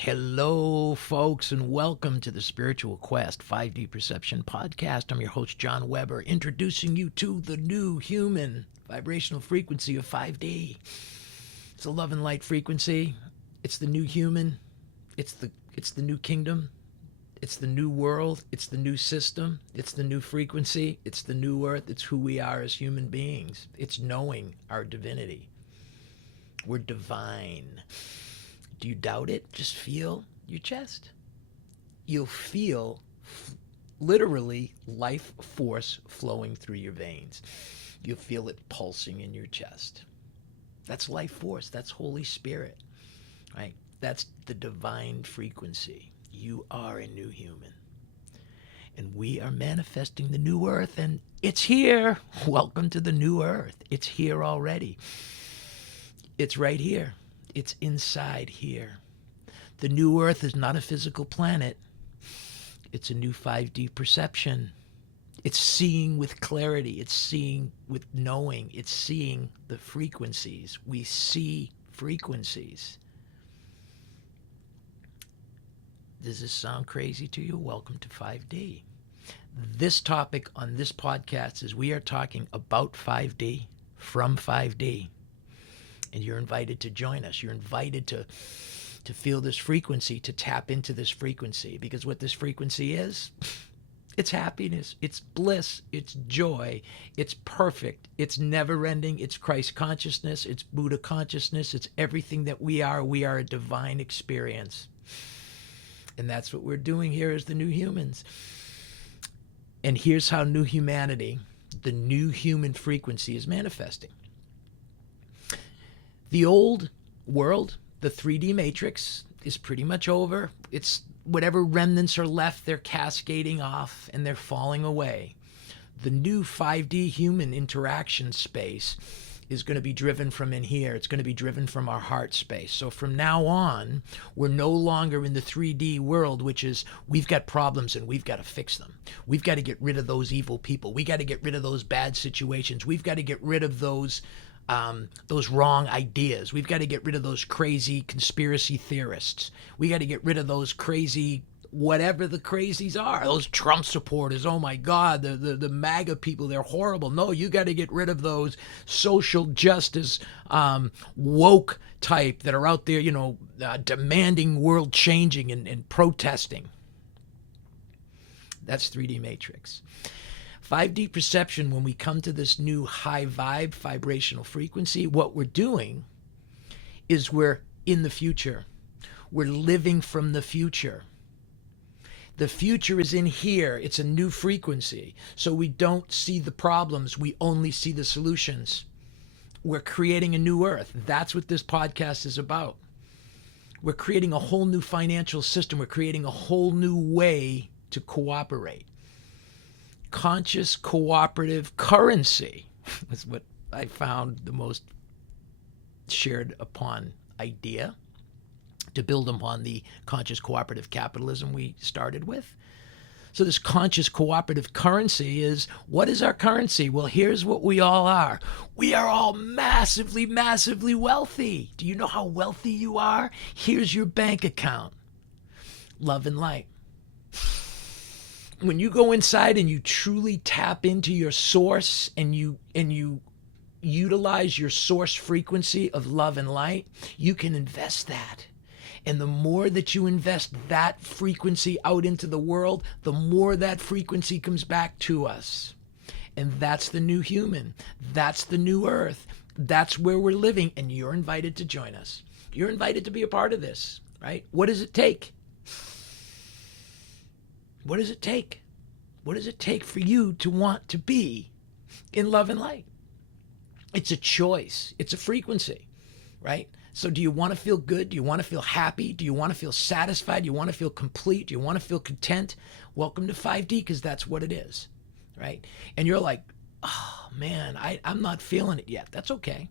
Hello, folks, and welcome to the Spiritual Quest 5D Perception Podcast. I'm your host, John Weber, introducing you to the new human vibrational frequency of 5D. It's a love and light frequency. It's the new human. It's the new kingdom. It's the new world. It's the new system. It's the new frequency. It's the new earth. It's who we are as human beings. It's knowing our divinity. We're divine. Do you doubt it? Just feel your chest. You'll feel literally life force flowing through your veins. You'll feel it pulsing in your chest. That's life force. That's Holy Spirit, right? That's the divine frequency. You are a new human. And we are manifesting the new earth, and it's here. Welcome to the new earth. It's here already. It's right here. It's inside here. The new earth is not a physical planet. It's a new 5D perception. It's seeing with clarity. It's seeing with knowing. It's seeing the frequencies. We see frequencies. Does this sound crazy to you? Welcome to 5D. This topic on this podcast is we are talking about 5D from 5D. And you're invited to join us. You're invited to feel this frequency, to tap into this frequency. Because what this frequency is, it's happiness, it's bliss, it's joy, it's perfect, it's never-ending, it's Christ consciousness, it's Buddha consciousness, it's everything that we are. We are a divine experience. And that's what we're doing here as the new humans. And here's how new humanity, the new human frequency is manifesting. The old world, the 3D matrix, is pretty much over. It's whatever remnants are left, they're cascading off and they're falling away. The new 5D human interaction space is going to be driven from in here. It's going to be driven from our heart space. So from now on, we're no longer in the 3D world, which is we've got problems and we've got to fix them. We've got to get rid of those evil people. We got to get rid of those bad situations. We've got to get rid of those wrong ideas. We've got to get rid of those crazy conspiracy theorists. We got to get rid of those crazy, whatever the crazies are, those Trump supporters. Oh my God, the MAGA people, they're horrible. No, you got to get rid of those social justice, woke type that are out there, demanding world changing and protesting. That's 3D Matrix. 5D perception, when we come to this new high vibe, vibrational frequency, what we're doing is we're in the future. We're living from the future. The future is in here. It's a new frequency. So we don't see the problems. We only see the solutions. We're creating a new earth. That's what this podcast is about. We're creating a whole new financial system. We're creating a whole new way to cooperate. Conscious cooperative currency is what I found the most shared upon idea to build upon the conscious cooperative capitalism we started with. So this conscious cooperative currency is, what is our currency? Well, here's what we all are. We are all massively, massively wealthy. Do you know how wealthy you are? Here's your bank account. Love and light. When you go inside and you truly tap into your source and you utilize your source frequency of love and light, you can invest that. And the more that you invest that frequency out into the world, the more that frequency comes back to us. And that's the new human. That's the new earth. That's where we're living. And you're invited to join us. You're invited to be a part of this, right? What does it take? What does it take? What does it take for you to want to be in love and light? It's a choice. It's a frequency, right? So do you want to feel good? Do you want to feel happy? Do you want to feel satisfied? Do you want to feel complete? Do you want to feel content? Welcome to 5D, because that's what it is, right? And you're like, oh man, I'm not feeling it yet. That's okay.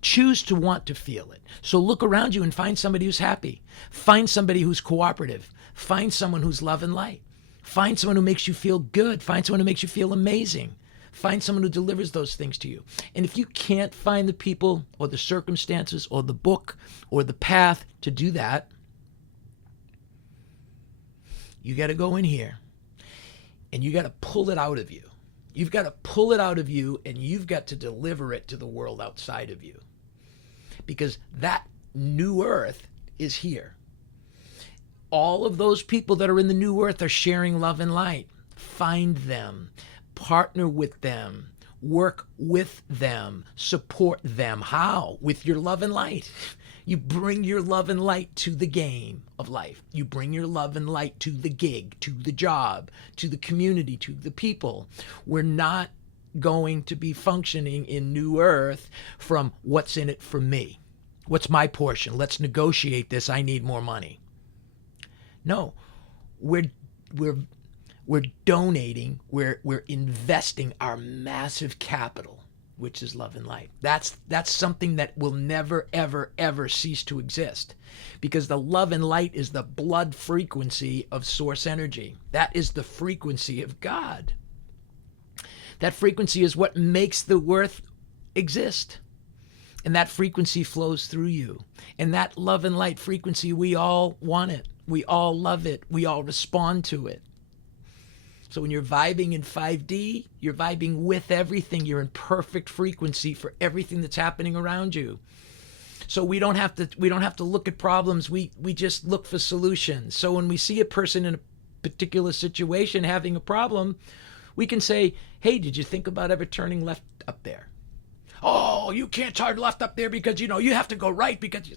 Choose to want to feel it. So look around you and find somebody who's happy. Find somebody who's cooperative. Find someone who's love and light. Find someone who makes you feel good. Find someone who makes you feel amazing. Find someone who delivers those things to you. And if you can't find the people or the circumstances or the book or the path to do that, You got to go in here and you got to pull it out of you. You've got to pull it out of you, and you've got to deliver it to the world outside of you. Because that new earth is here. All of those people that are in the new earth are sharing love and light. Find them, partner with them, work with them, support them. How? With your love and light. You bring your love and light to the game of life. You bring your love and light to the gig, to the job, to the community, to the people. We're not going to be functioning in New Earth from what's in it for me. What's my portion? Let's negotiate this. I need more money. No, we're donating. We're investing our massive capital, which is love and light. That's something that will never, ever, ever cease to exist, because the love and light is the blood frequency of source energy. That is the frequency of God. That frequency is what makes the earth exist. And that frequency flows through you. And that love and light frequency, we all want it. We all love it. We all respond to it. So when you're vibing in 5D, you're vibing with everything. You're in perfect frequency for everything that's happening around you. So we don't have to look at problems. We just look for solutions. So when we see a person in a particular situation having a problem, we can say, hey, did you think about ever turning left up there? Oh, you can't turn left up there because, you have to go right because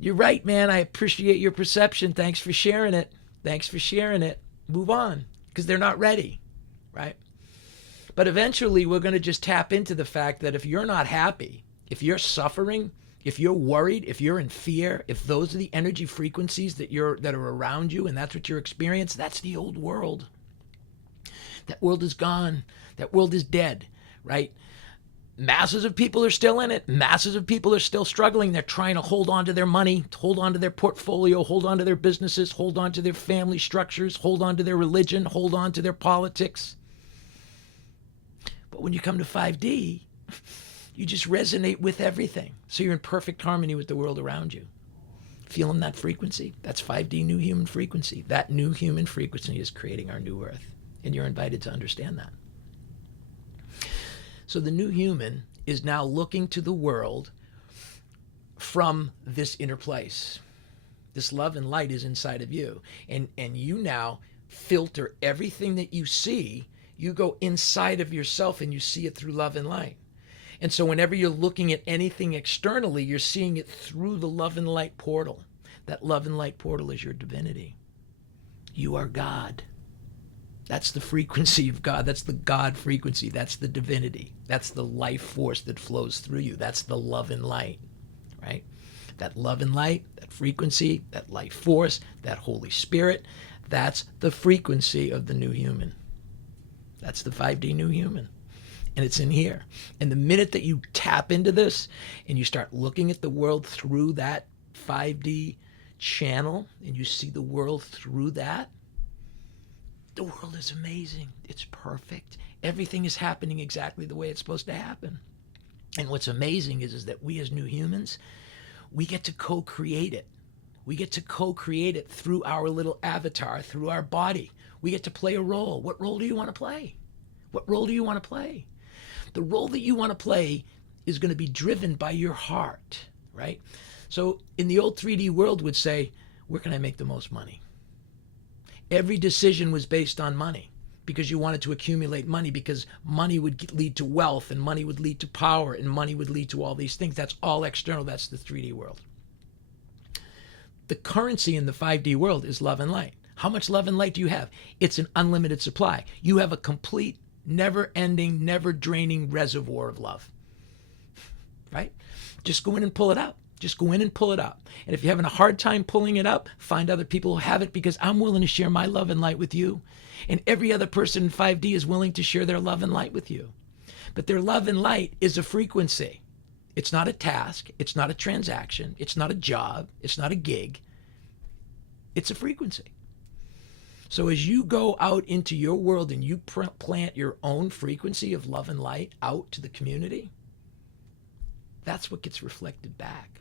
you're right, man. I appreciate your perception. Thanks for sharing it. Move on, because they're not ready, right? But eventually we're going to just tap into the fact that if you're not happy, if you're suffering, if you're worried, if you're in fear, if those are the energy frequencies that are around you and that's what you're experiencing, that's the old world. That world is gone. That world is dead, right? Masses of people are still in it. Masses of people are still struggling. They're trying to hold on to their money, hold on to their portfolio, hold on to their businesses, hold on to their family structures, hold on to their religion, hold on to their politics. But when you come to 5D, you just resonate with everything. So you're in perfect harmony with the world around you. Feeling that frequency? That's 5D new human frequency. That new human frequency is creating our new earth. And you're invited to understand that. So the new human is now looking to the world from this inner place. This love and light is inside of you. And you now filter everything that you see. You go inside of yourself and you see it through love and light. And so whenever you're looking at anything externally, you're seeing it through the love and light portal. That love and light portal is your divinity. You are God. That's the frequency of God. That's the God frequency. That's the divinity. That's the life force that flows through you. That's the love and light, right? That love and light, that frequency, that life force, that Holy Spirit, that's the frequency of the new human. That's the 5D new human. And it's in here. And the minute that you tap into this and you start looking at the world through that 5D channel and you see the world through that, the world is amazing. It's perfect. Everything is happening exactly the way it's supposed to happen. And what's amazing is that we as new humans, we get to co-create it. We get to co-create it through our little avatar, through our body. We get to play a role. What role do you want to play? What role do you want to play? The role that you want to play is going to be driven by your heart, right? So in the old 3D world would say, where can I make the most money? Every decision was based on money because you wanted to accumulate money, because money would lead to wealth and money would lead to power and money would lead to all these things. That's all external. That's the 3D world. The currency in the 5D world is love and light. How much love and light do you have? It's an unlimited supply. You have a complete, never-ending, never-draining reservoir of love, right? Just go in and pull it out. Just go in and pull it up. And if you're having a hard time pulling it up, find other people who have it, because I'm willing to share my love and light with you. And every other person in 5D is willing to share their love and light with you. But their love and light is a frequency. It's not a task. It's not a transaction. It's not a job. It's not a gig. It's a frequency. So as you go out into your world and you plant your own frequency of love and light out to the community, that's what gets reflected back.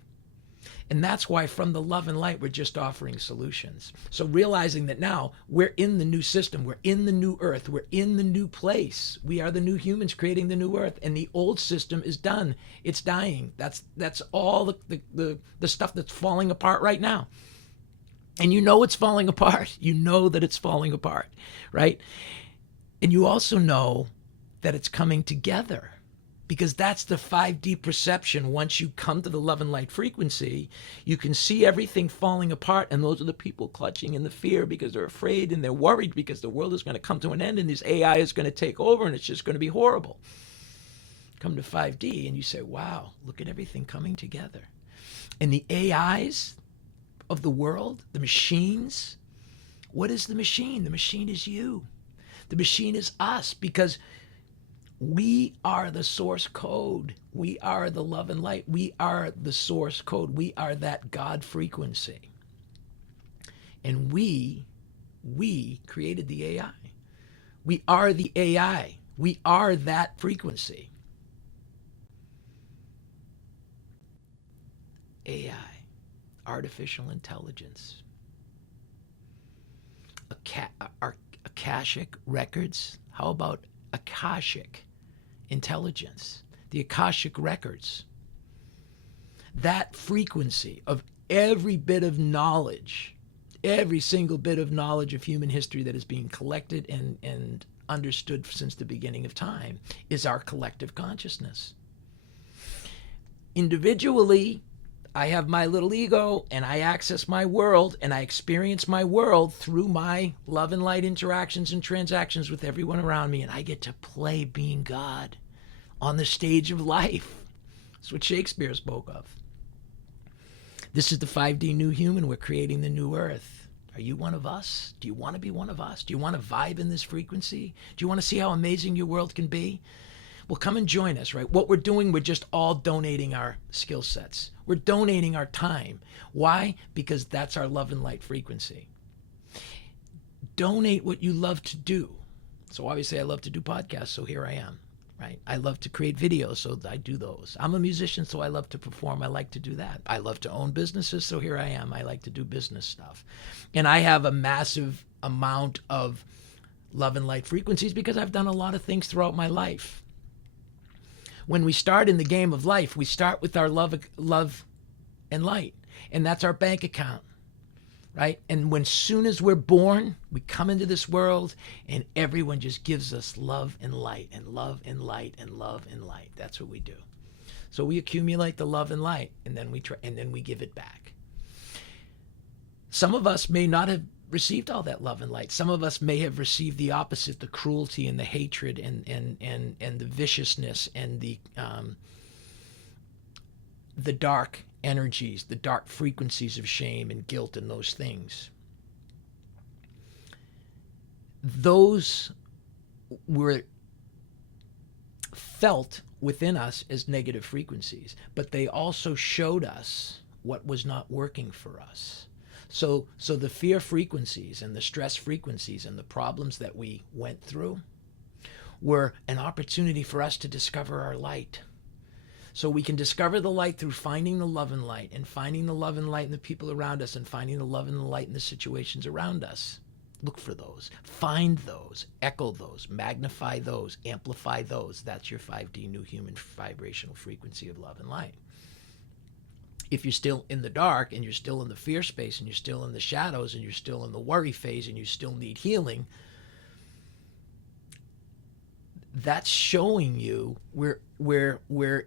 And that's why from the love and light, we're just offering solutions. So realizing that now we're in the new system, we're in the new earth, we're in the new place. We are the new humans creating the new earth, and the old system is done. It's dying. That's all the stuff that's falling apart right now. And you know it's falling apart. You know that it's falling apart, right? And you also know that it's coming together, because that's the 5D perception. Once you come to the love and light frequency, you can see everything falling apart, and those are the people clutching in the fear because they're afraid and they're worried because the world is going to come to an end and this AI is going to take over and it's just going to be horrible. Come to 5D and you say, wow, look at everything coming together. And the AIs of the world, the machines, what is the machine? The machine is you. The machine is us, because we are the source code. We are the love and light. We are the source code. We are that God frequency. And we created the AI. We are the AI. We are that frequency. AI, artificial intelligence. Akashic records. How about Akashic intelligence, the Akashic records? That frequency of every bit of knowledge, every single bit of knowledge of human history that is being collected and understood since the beginning of time is our collective consciousness. Individually, I have my little ego and I access my world and I experience my world through my love and light interactions and transactions with everyone around me, and I get to play being God on the stage of life. That's what Shakespeare spoke of. This is the 5D new human. We're creating the new earth. Are you one of us? Do you want to be one of us? Do you want to vibe in this frequency? Do you want to see how amazing your world can be? Well, come and join us, right? What we're doing, we're just all donating our skill sets. We're donating our time. Why? Because that's our love and light frequency. Donate what you love to do. So obviously I love to do podcasts, so here I am, right? I love to create videos, so I do those. I'm a musician, so I love to perform. I like to do that. I love to own businesses, so here I am. I like to do business stuff. And I have a massive amount of love and light frequencies because I've done a lot of things throughout my life. When we start in the game of life, we start with our love and light, and that's our bank account, right? And when soon as we're born, we come into this world, and everyone just gives us love and light and love and light and love and light. That's what we do. So we accumulate the love and light, and then we give it back. Some of us may not have received all that love and light. Some of us may have received the opposite, the cruelty and the hatred and the viciousness and the dark energies, the dark frequencies of shame and guilt and those things. Those were felt within us as negative frequencies, but they also showed us what was not working for us. So the fear frequencies and the stress frequencies and the problems that we went through were an opportunity for us to discover our light. So we can discover the light through finding the love and light, and finding the love and light in the people around us, and finding the love and the light in the situations around us. Look for those, find those, echo those, magnify those, amplify those. That's your 5D new human vibrational frequency of love and light. If you're still in the dark and you're still in the fear space and you're still in the shadows and you're still in the worry phase and you still need healing, that's showing you where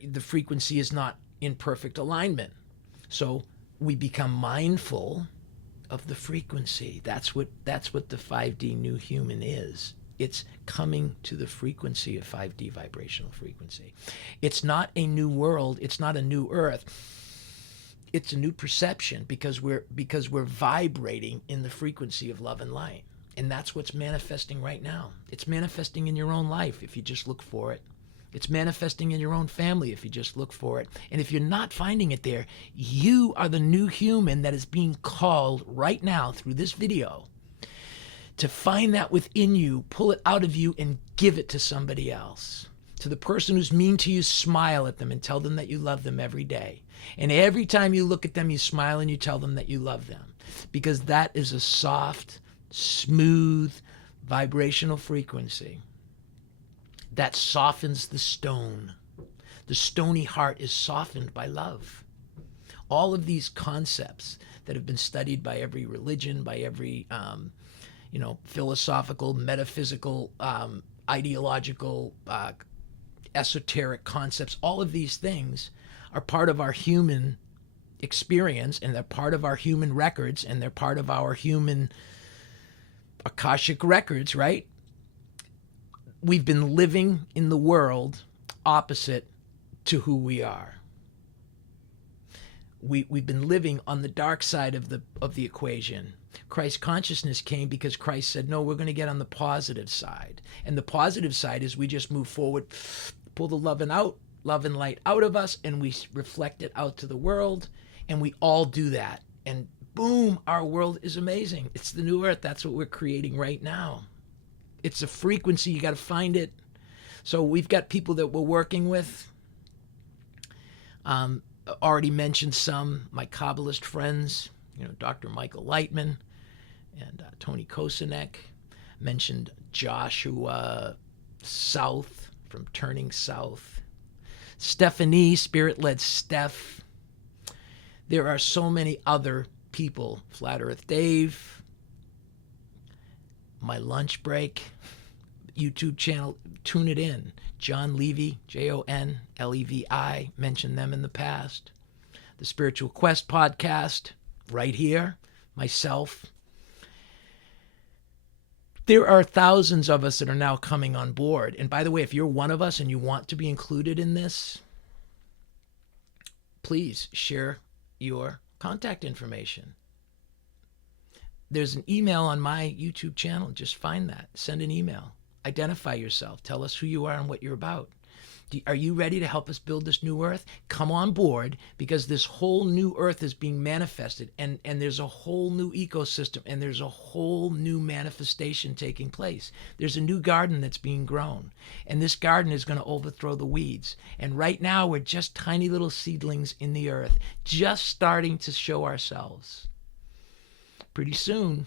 the frequency is not in perfect alignment. So we become mindful of the frequency. That's what the 5D new human is. It's coming to the frequency of 5D vibrational frequency. It's not a new world. It's not a new earth. It's a new perception because we're vibrating in the frequency of love and light. And that's what's manifesting right now. It's manifesting in your own life if you just look for it. It's manifesting in your own family if you just look for it. And if you're not finding it there, you are the new human that is being called right now through this video to find that within you, pull it out of you, and give it to somebody else. To the person who's mean to you, smile at them and tell them that you love them every day. And every time you look at them, you smile and you tell them that you love them. Because that is a soft, smooth, vibrational frequency that softens the stone. The stony heart is softened by love. All of these concepts that have been studied by every religion, by every philosophical, metaphysical, ideological, esoteric concepts, all of these things are part of our human experience, and they're part of our human records, and they're part of our human Akashic records, right? We've been living in the world opposite to who we are. We've been living on the dark side of the equation. Christ consciousness came because Christ said, no, we're going to get on the positive side. And the positive side is we just move forward, pull the love and light out of us, and we reflect it out to the world, and we all do that. And boom, our world is amazing. It's the new earth. That's what we're creating right now. It's a frequency. You got to find it. So we've got people that we're working with. Already mentioned some, my Kabbalist friends, Dr. Michael Lightman and Tony Kosanek. Mentioned Joshua South from Turning South. Stephanie, Spirit-Led Steph. There are so many other people. Flat Earth Dave. My Lunch Break. YouTube channel, tune it in. John Levy, Jonlevi, mentioned them in the past. The Spiritual Quest podcast, right here, myself. There are thousands of us that are now coming on board. And by the way, if you're one of us and you want to be included in this, please share your contact information. There's an email on my YouTube channel. Just find that. Send an email. Identify yourself. Tell us who you are and what you're about. Are you ready to help us build this new earth? Come on board, because this whole new earth is being manifested, and there's a whole new ecosystem, and there's a whole new manifestation taking place. There's a new garden that's being grown, and this garden is going to overthrow the weeds. And right now we're just tiny little seedlings in the earth, just starting to show ourselves. Pretty soon,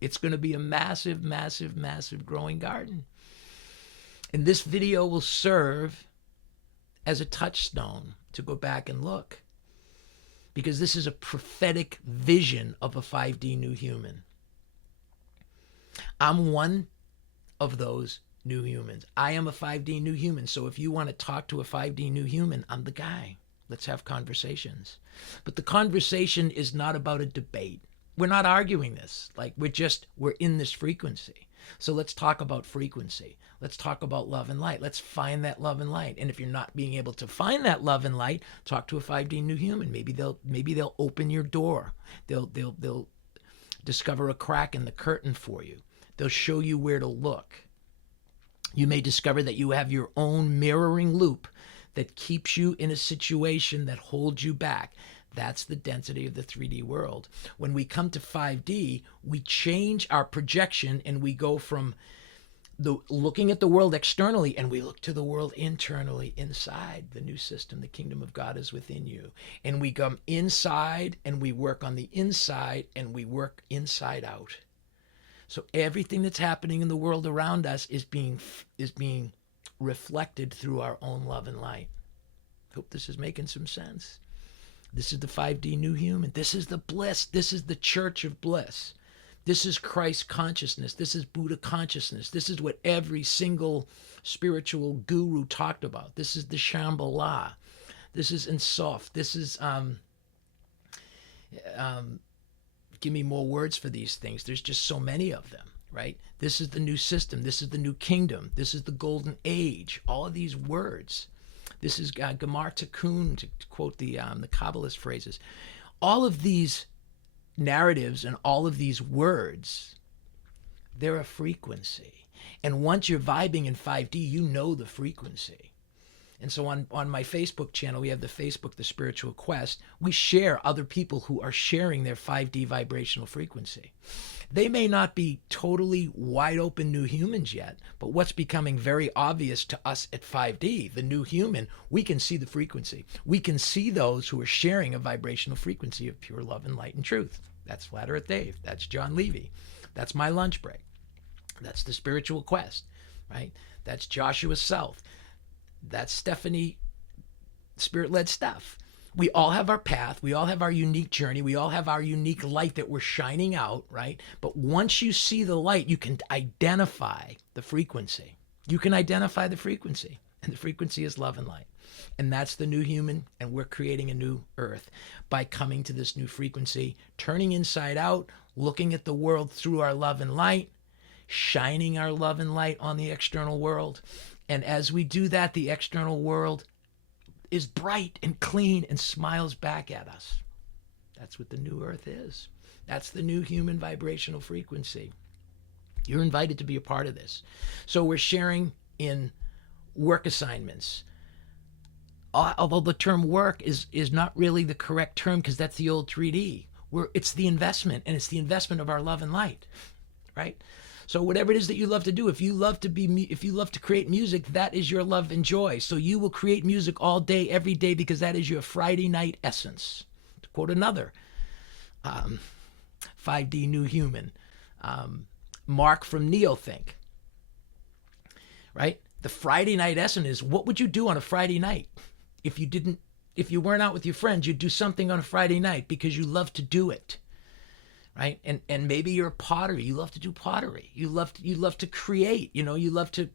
it's going to be a massive, massive, massive growing garden. And this video will serve as a touchstone to go back and look, because this is a prophetic vision of a 5D new human. I'm one of those new humans. I am a 5D new human. So if you want to talk to a 5D new human, I'm the guy. Let's have conversations. But the conversation is not about a debate. We're not arguing this. We're in this frequency. So let's talk about frequency. Let's talk about love and light. Let's find that love and light. And if you're not being able to find that love and light, talk to a 5D new human. Maybe they'll open your door. They'll discover a crack in the curtain for you. They'll show you where to look. You may discover that you have your own mirroring loop that keeps you in a situation that holds you back. That's the density of the 3D world. When we come to 5D, we change our projection, and we go from looking at the world externally, and we look to the world internally, inside the new system. The kingdom of God is within you. And we come inside, and we work on the inside, and we work inside out. So everything that's happening in the world around us is being reflected through our own love and light. Hope this is making some sense. This is the 5D new human. This is the bliss. This is the church of bliss. This is Christ consciousness. This is Buddha consciousness. This is what every single spiritual guru talked about. This is the Shambhala. This is Insof. This is, give me more words for these things. There's just so many of them, right? This is the new system. This is the new kingdom. This is the golden age. All of these words. This is Gamar Tikkun, to quote the Kabbalist phrases. All of these narratives and all of these words, they're a frequency. And once you're vibing in 5D, you know the frequency. And so on my Facebook channel, we have the Facebook, The Spiritual Quest. We share other people who are sharing their 5D vibrational frequency. They may not be totally wide open new humans yet, but what's becoming very obvious to us at 5D, the new human, we can see the frequency. We can see those who are sharing a vibrational frequency of pure love and light and truth. That's Flat Earth Dave. That's John Levy. That's my lunch break. That's the Spiritual Quest, right? That's Joshua South. That's Stephanie, Spirit-Led Stuff. We all have our path. We all have our unique journey. We all have our unique light that we're shining out, right? But once you see the light, you can identify the frequency. You can identify the frequency. And the frequency is love and light. And that's the new human. And we're creating a new earth by coming to this new frequency, turning inside out, looking at the world through our love and light, shining our love and light on the external world. And as we do that, the external world is bright and clean and smiles back at us. That's what the new earth is. That's the new human vibrational frequency. You're invited to be a part of this. So we're sharing in work assignments. Although the term work is not really the correct term because that's the old 3D. It's the investment, and it's the investment of our love and light, right? So whatever it is that you love to do, if you love to create music, that is your love and joy. So you will create music all day, every day, because that is your Friday night essence. To quote another 5D new human, Mark from Neothink, right? The Friday night essence is, what would you do on a Friday night? If you weren't out with your friends, you'd do something on a Friday night because you love to do it. Right? And maybe you're a potter. You love to do pottery. You love to create. You love to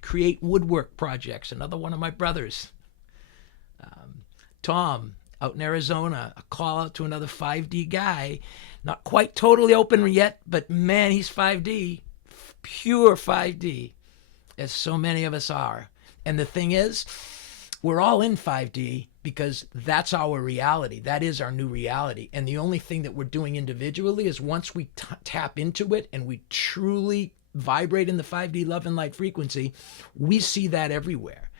create woodwork projects. Another one of my brothers, Tom, out in Arizona. A call out to another 5D guy. Not quite totally open yet, but man, he's 5D. Pure 5D, as so many of us are. And the thing is, we're all in 5D because that's our reality. That is our new reality. And the only thing that we're doing individually is once we tap into it and we truly vibrate in the 5D love and light frequency, we see that everywhere.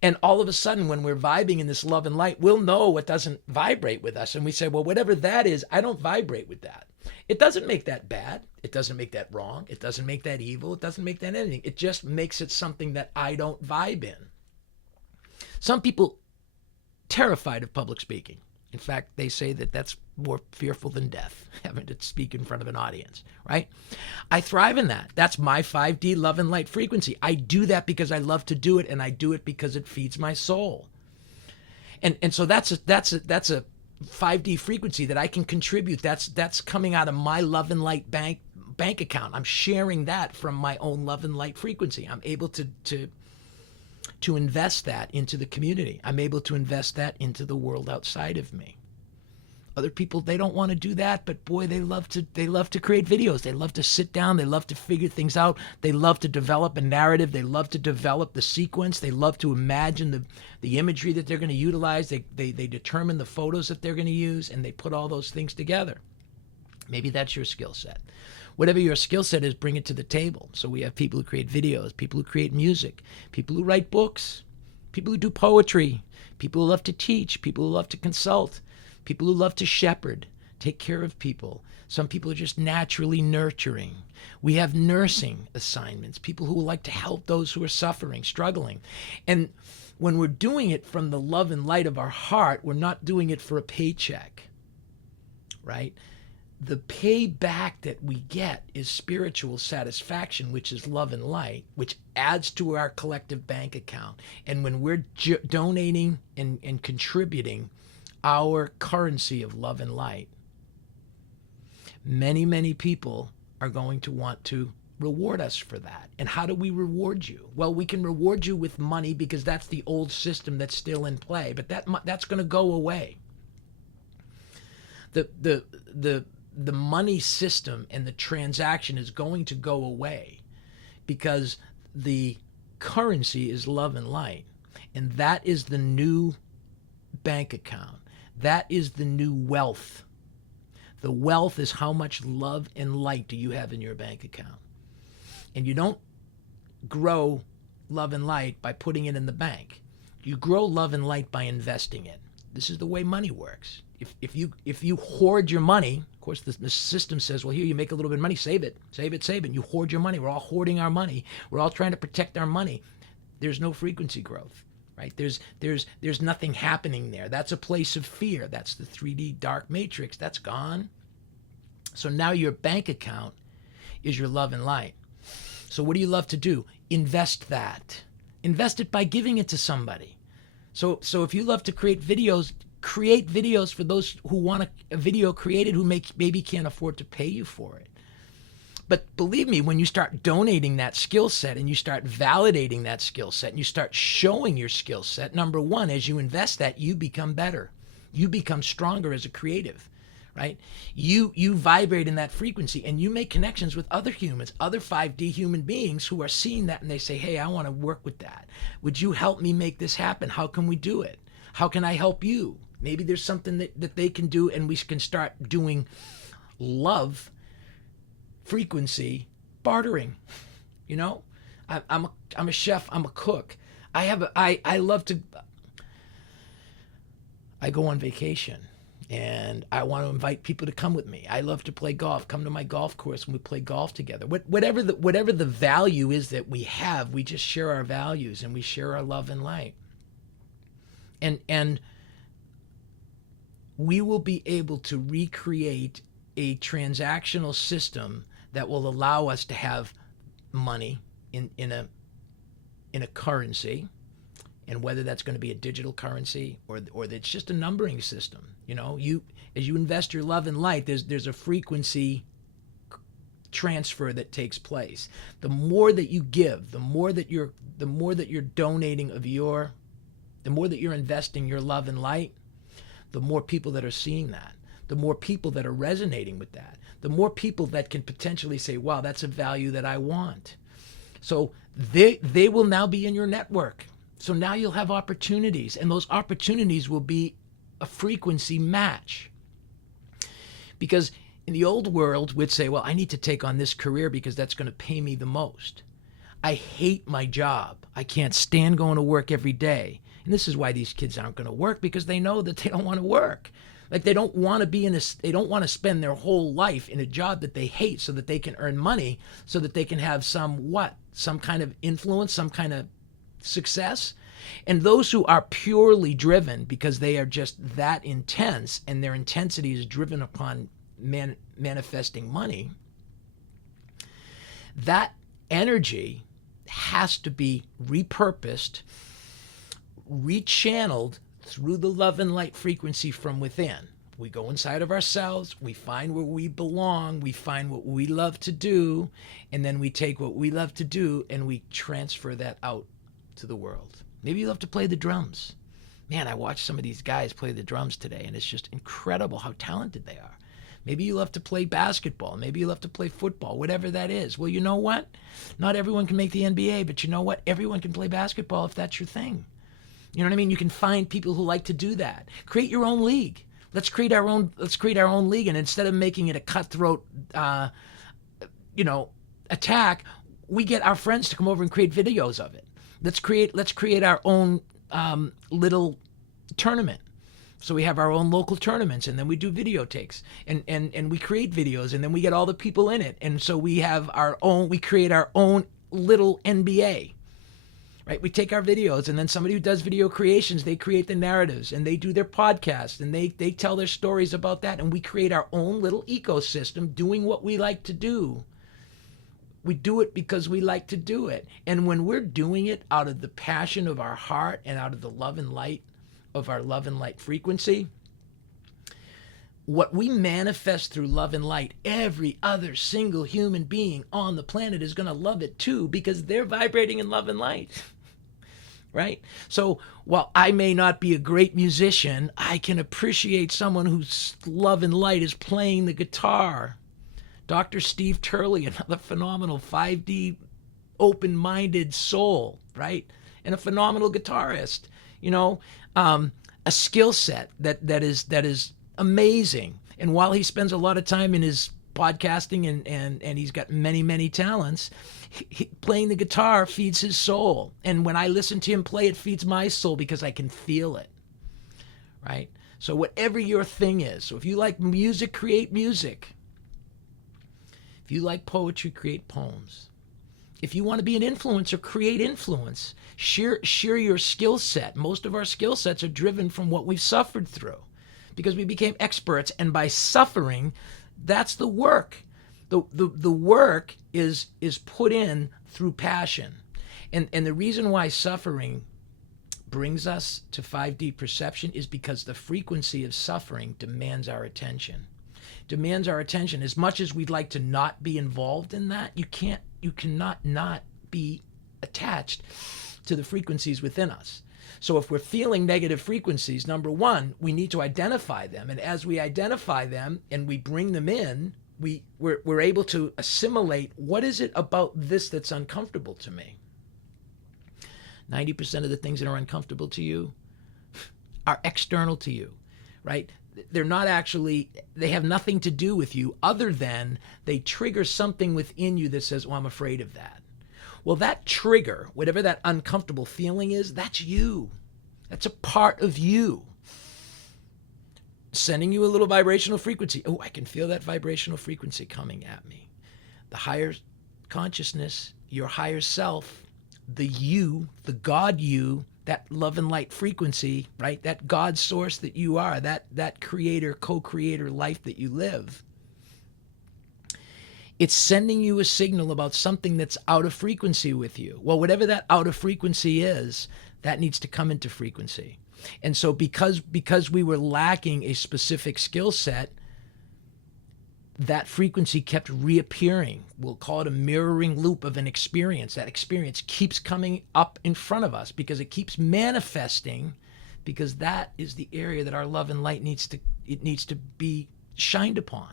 And all of a sudden, when we're vibing in this love and light, we'll know what doesn't vibrate with us. And we say, well, whatever that is, I don't vibrate with that. It doesn't make that bad. It doesn't make that wrong. It doesn't make that evil. It doesn't make that anything. It just makes it something that I don't vibe in. Some people terrified of public speaking. In fact, they say that that's more fearful than death, having to speak in front of an audience, right? I thrive in that. That's my 5D love and light frequency. I do that because I love to do it, and I do it because it feeds my soul. And so that's a 5D frequency that I can contribute. That's coming out of my love and light bank account. I'm sharing that from my own love and light frequency. I'm able to invest that into the community. I'm able to invest that into the world outside of me. Other people, they don't want to do that, but boy, they love to create videos. They love to sit down. They love to figure things out. They love to develop a narrative. They love to develop the sequence. They love to imagine the imagery that they're going to utilize. They determine the photos that they're going to use, and they put all those things together. Maybe that's your skill set. Whatever your skill set is, bring it to the table. So we have people who create videos, people who create music, people who write books, people who do poetry, people who love to teach, people who love to consult, people who love to shepherd, take care of people. Some people are just naturally nurturing. We have nursing assignments, people who like to help those who are suffering, struggling. And when we're doing it from the love and light of our heart, we're not doing it for a paycheck, right? The payback that we get is spiritual satisfaction, which is love and light, which adds to our collective bank account. And when we're donating and contributing our currency of love and light, many, many people are going to want to reward us for that. And how do we reward you? Well, we can reward you with money because that's the old system that's still in play, but that's going to go away. The money system and the transaction is going to go away because the currency is love and light. And that is the new bank account. That is the new wealth. The wealth is how much love and light do you have in your bank account. And you don't grow love and light by putting it in the bank. You grow love and light by investing it. This is the way money works. If you hoard your money, of course the system says, well, here you make a little bit of money, save it, save it, save it. And you hoard your money. We're all hoarding our money. We're all trying to protect our money. There's no frequency growth, right? There's nothing happening there. That's a place of fear. That's the 3D dark matrix. That's gone. So now your bank account is your love and light. So what do you love to do? Invest that. Invest it by giving it to somebody. So if you love to create videos for those who want a video created who maybe can't afford to pay you for it. But believe me, when you start donating that skill set and you start validating that skill set and you start showing your skill set, number one, as you invest that, you become better. You become stronger as a creative, right? You vibrate in that frequency and you make connections with other humans, other 5D human beings who are seeing that and they say, hey, I want to work with that. Would you help me make this happen? How can we do it? How can I help you? Maybe there's something that they can do and we can start doing love frequency bartering. You know, I'm a chef. I'm a cook. I love to. I go on vacation, and I want to invite people to come with me. I love to play golf. Come to my golf course and we play golf together. Whatever the value is that we have, we just share our values and we share our love and light. And we will be able to recreate a transactional system that will allow us to have money in a currency, and whether that's going to be a digital currency or it's just a numbering system. You know, as you invest your love and light, there's a frequency transfer that takes place. The more that you give, the more that you're donating the more that you're investing your love and light, the more people that are seeing that, the more people that are resonating with that, the more people that can potentially say, wow, that's a value that I want. So they will now be in your network. So now you'll have opportunities, and those opportunities will be a frequency match. Because in the old world, we'd say, well, I need to take on this career because that's going to pay me the most. I hate my job. I can't stand going to work every day. And this is why these kids aren't going to work, because they know that they don't want to work. Like they don't want to spend their whole life in a job that they hate so that they can earn money, so that they can have some kind of influence, some kind of success. And those who are purely driven because they are just that intense and their intensity is driven upon manifesting money, that energy has to be repurposed, rechanneled through the love and light frequency from within. We go inside of ourselves, we find where we belong, we find what we love to do, and then we take what we love to do and we transfer that out to the world. Maybe you love to play the drums. Man, I watched some of these guys play the drums today, and it's just incredible how talented they are. Maybe you love to play basketball. Maybe you love to play football, whatever that is. Well, you know what? Not everyone can make the NBA, but you know what? Everyone can play basketball if that's your thing. You know what I mean? You can find people who like to do that. Create your own league. Let's create our own league, and instead of making it a cutthroat, attack, we get our friends to come over and create videos of it. Let's create our own little tournament. So we have our own local tournaments, and then we do video takes, and we create videos, and then we get all the people in it, and so we create our own little NBA. Right? We take our videos, and then somebody who does video creations, they create the narratives, and they do their podcast, and they tell their stories about that, and we create our own little ecosystem doing what we like to do. We do it because we like to do it. And when we're doing it out of the passion of our heart and out of the love and light of our love and light frequency, what we manifest through love and light, every other single human being on the planet is going to love it too, because they're vibrating in love and light. Right? So while I may not be a great musician, I can appreciate someone whose love and light is playing the guitar. Dr. Steve Turley, another phenomenal 5D open-minded soul, right? And a phenomenal guitarist, a skill set that is amazing. And while he spends a lot of time in his podcasting and he's got many, many talents. Playing the guitar feeds his soul. And when I listen to him play, it feeds my soul because I can feel it, right? So whatever your thing is, so if you like music, create music. If you like poetry, create poems. If you want to be an influencer, create influence. Share your skill set. Most of our skill sets are driven from what we've suffered through because we became experts. And by suffering, that's the work. The work is put in through passion. And the reason why suffering brings us to 5D perception is because the frequency of suffering demands our attention. Demands our attention. As much as we'd like to not be involved in that, you cannot not be attached to the frequencies within us. So if we're feeling negative frequencies, number one, we need to identify them. And as we identify them and we bring them in, we're able to assimilate, what is it about this that's uncomfortable to me? 90% of the things that are uncomfortable to you are external to you, right? They're not actually, they have nothing to do with you other than they trigger something within you that says, I'm afraid of that. Well, that trigger, whatever that uncomfortable feeling is, that's you. That's a part of you. Sending you a little vibrational frequency. Oh, I can feel that vibrational frequency coming at me. The higher consciousness, your higher self, the you, the God you, that love and light frequency, right? That God source that you are, that creator, co-creator life that you live. It's sending you a signal about something that's out of frequency with you. Well, whatever that out of frequency is, that needs to come into frequency. And so because we were lacking a specific skill set, that frequency kept reappearing. We'll call it a mirroring loop of an experience. That experience keeps coming up in front of us because it keeps manifesting, because that is the area that our love and light needs to be shined upon.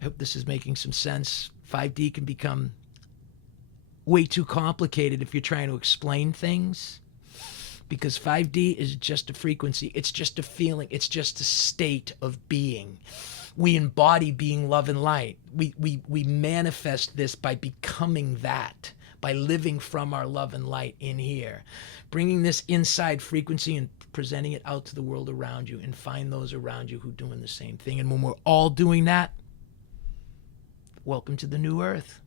I hope this is making some sense. 5D can become way too complicated if you're trying to explain things, because 5D is just a frequency. It's just a feeling. It's just a state of being. We embody being love and light. We manifest this by becoming that, by living from our love and light in here, bringing this inside frequency and presenting it out to the world around you, and find those around you who are doing the same thing. And when we're all doing that, welcome to the new earth.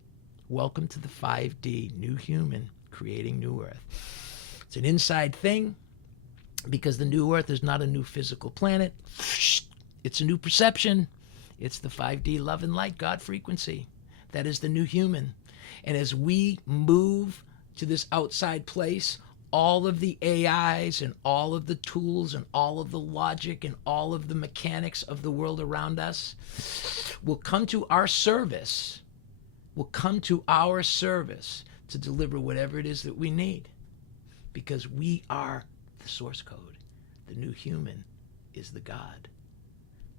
Welcome to the 5D, new human, creating new earth. It's an inside thing because the new earth is not a new physical planet. It's a new perception. It's the 5D love and light God frequency. That is the new human. And as we move to this outside place, all of the AIs and all of the tools and all of the logic and all of the mechanics of the world around us will come to our service, to deliver whatever it is that we need, because we are the source code. The new human is the God.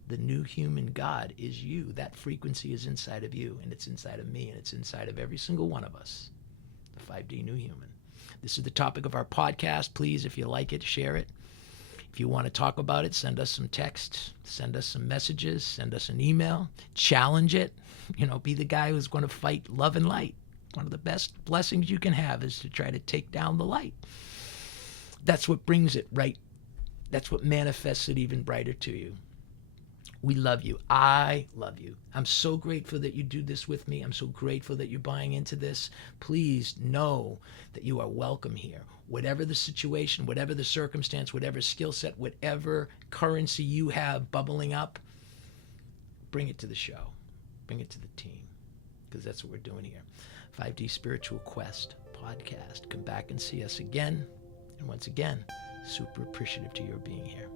The new human God is you. That frequency is inside of you, and it's inside of me, and it's inside of every single one of us. The 5D new human. This is the topic of our podcast. Please, if you like it, share it. If you want to talk about it, send us some texts, send us some messages, send us an email, challenge it. Be the guy who's going to fight love and light. One of the best blessings you can have is to try to take down the light. That's what brings it right. That's what manifests it even brighter to you. We love you. I love you. I'm so grateful that you do this with me. I'm so grateful that you're buying into this. Please know that you are welcome here. Whatever the situation, whatever the circumstance, whatever skill set, whatever currency you have bubbling up, bring it to the show. Bring it to the team, because that's what we're doing here. 5D Spiritual Quest podcast. Come back and see us again. And once again, super appreciative to your being here.